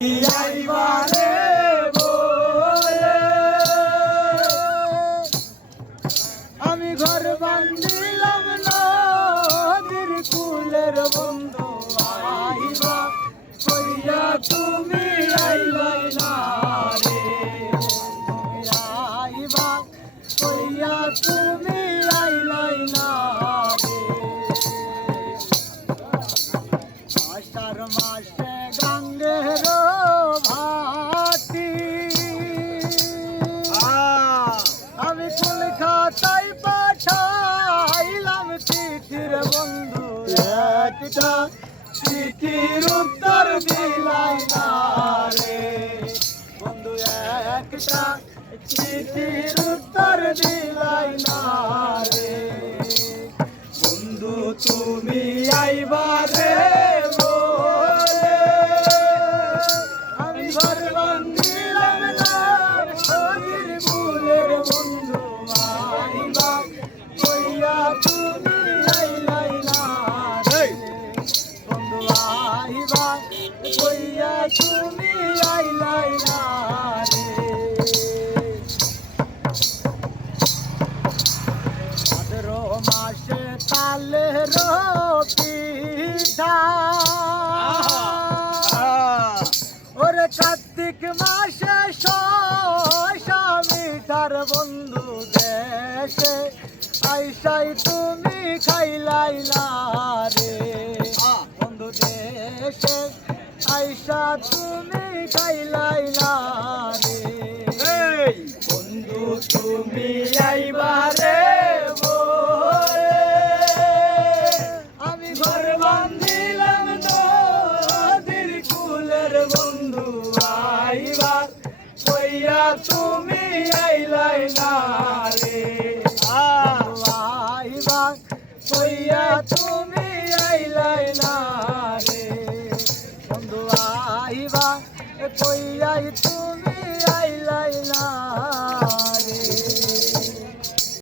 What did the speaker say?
আইবারে বলে আমি ঘর বান্ধিলাম নদীর কুলের বন্ধু আইবা কইয়া তুমি আইলাই না রে আইবা কইয়া তুমি আইলাই না রে আষাঢ় মাসে গাঙ্গের ভাটি আমি কলকাতায় পাঠাইলাম চিঠির বন্ধু একটা চিঠির উত্তর দিলাই না রে বন্ধু একটা চিঠির উত্তর দিলাই না রে বন্ধু তুমি আইবা রে তুমি আইলাই না রে ভাদ্র মাসে তালের পিঠা ওরে কার্তিক মাসে শসা মিঠার বন্ধু দেশে আইসাই তুমি খাইলাই না রে বন্ধু দেশে আইসা তুমি খাইলাই না রে বন্ধু তুমি আইবা রে বলে আমি ঘর বান্ধিলাম নদীর কুলের বন্ধু আইবা কইয়া তুমি আইলাই না রে আইবা কইয়া তুমি আইলাই না রে বন্ধু আইবা কইয়াই তুমি